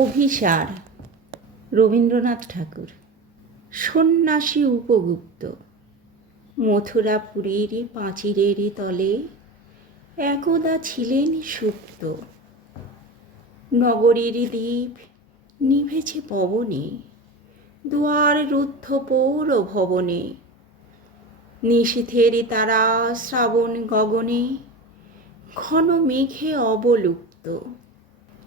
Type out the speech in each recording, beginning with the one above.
অভিসার রবীন্দ্রনাথ ঠাকুর। সন্ন্যাসী উপগুপ্ত মথুরাপুরীর পাঁচিরের তলে একদা ছিলেন সুপ্ত। নগরীর দ্বীপ নিভেছে পবনে, দুয়ার রুদ্ধ পৌর ভবনে। নিশীথের তারা শ্রাবণ গগনে, ঘন মেঘে অবলুপ্ত।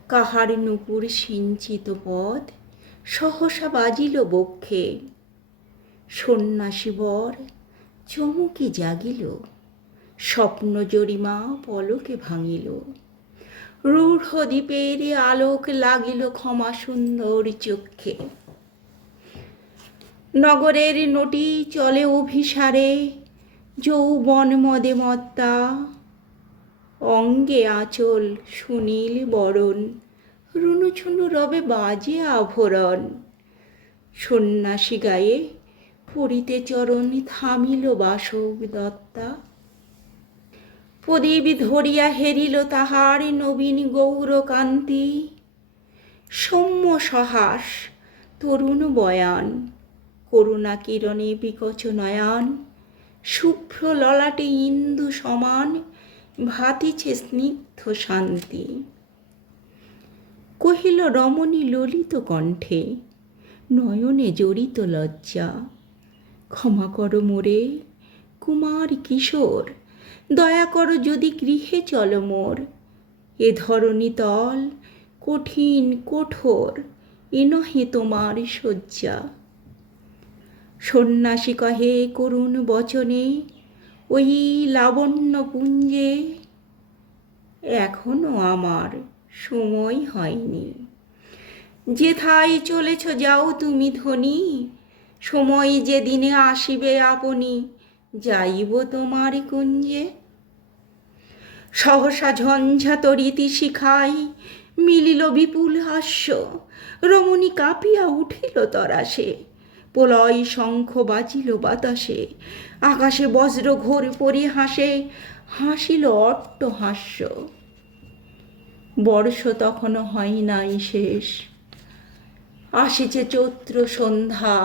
কাহার নূপুর সিঞ্চিত পদ সহসা বাজিল বক্ষে। সন্ন্যাসী বর চমকে জাগিল, স্বপ্ন জরিমা পলকে ভাঙিল। রূঢ় দ্বীপের আলোক লাগিল ক্ষমা সুন্দর চক্ষে। নগরের নটি চলে অভিসারে, যৌবন মদে মত্তা। অঙ্গে আঁচল সুনীল বরণ, রুনুঝুনু রবে বাজে আভরণ। সন্ন্যাসী গায়ে পড়িতে চরণ, থামিল বাসব দত্তা। প্রদীপ ধরিয়া হেরিল তাহার নবীন গৌরকান্তি। সৌম্য সহাস তরুণ বয়ান, করুণা কিরণে বিকচ নয়ান। শুভ্র ললাটে ইন্দু সমান, ভাতিছে স্নিগ্ধ শান্তি। কহিল রমণী ললিত কণ্ঠে, নয়নে জড়িত লজ্জা। ক্ষমা করো মোরে কুমার কিশোর, দয়া করো যদি গৃহে চল মোর। এ ধরণী তল কঠিন কঠোর, এ নহে তোমার শয্যা। সন্ন্যাসী কহে করুণ বচনে, ওই লাবণ্য পুঞ্জে। এখনো আমার সময় হয়নি, যেথায় চলেছ যাও তুমি ধনী। সময় যেদিনে আসিবে আপনি, যাইব তোমার কুঞ্জে। সহসা ঝঞ্ঝা তরিতি শিখাই, মিলিল বিপুল হাস্য। রমণী কাঁপিয়া উঠিল তরাসে, প্রলয় শঙ্খ বাজিল বাতাসে। আকাশে বজ্র ঘোর পরিহাসে, হাসিল অট্টহাস্য। বর্ষ তখনও হয় নাই শেষ, আসিছে চৈত্র সন্ধ্যা।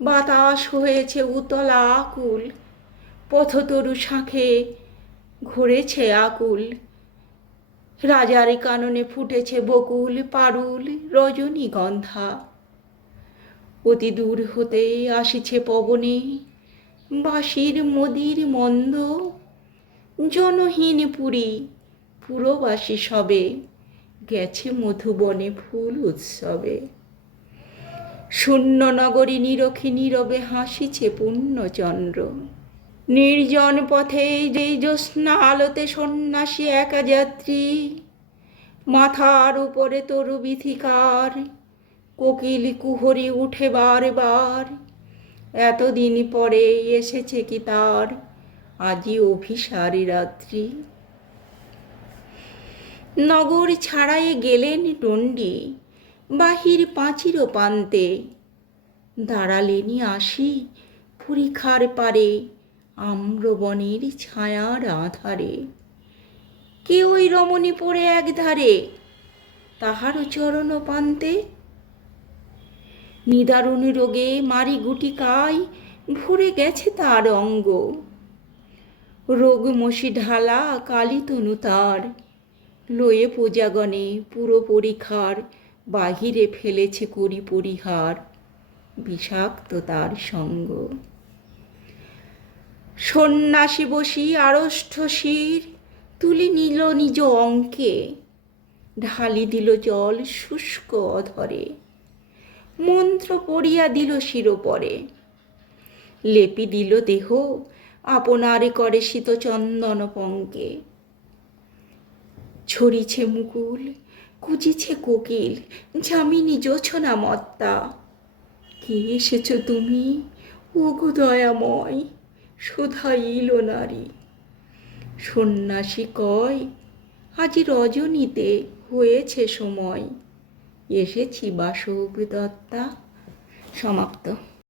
বাতাস হয়েছে উতলা আকুল, পথতরু শাঁখে ঘুরেছে আকুল। রাজার কাননে ফুটেছে বকুল, পারুল রজনীগন্ধা। অতি দূর হতে আসিছে পবনে, বাঁশির মদির মন্দ। জনহীন পুরী পুরবাসী সবে, গেছে মধুবনে ফুল উৎসবে। শূন্য নগরী নিরখে নীরবে হাসিছে পূর্ণচন্দ্র। নির্জন পথে যে জ্যোৎস্না আলোতে সন্ন্যাসী একা যাত্রী। মাথার উপরে তরু বিথিকার, কোকিল কুহরি উঠে বারবার। এতদিন পরে এসেছে কি তার, আজি অভিসারী রাত্রি। নগর ছাড়াইয়ে গেলেন টন্ডী, বাহির পাঁচির প্রান্তে। দাঁড়ালেনি আসি পরিখার পারে, আম্রবনের ছায়ার আধারে। কে ওই রমণী পড়ে একধারে, তাহারও চরণ পান্তে। নিদারুণ রোগে মারি গুটিকায়, ভরে গেছে তার অঙ্গ। রোগ মশি ঢালা কালী তনু তার, লয়ে পূজাগণে পুরো পরিখার। বাহিরে ফেলেছে করি পরিহার, বিষাক্ত তার সঙ্গ। সন্ন্যাসী বসি আড়ষ্ট শির, তুলি নিল নিজ অঙ্কে। ঢালি দিল জল শুষ্ক অধরে, মন্ত্র পড়িয়া দিল শিরোপরে। লেপি দিল দেহ আপনার করে শীতচন্দন পঙ্কে। ছড়িছে মুকুল কুজিছে কোকিল, যামিনী জোছনা মত্তা। কে এসেছ তুমি ওগো দয়াময়, শোধাইল নারী। সন্ন্যাসী কয় আজি রজনীতে হয়েছে সময়, এসেছি বাসব দত্তা। সমাপ্ত।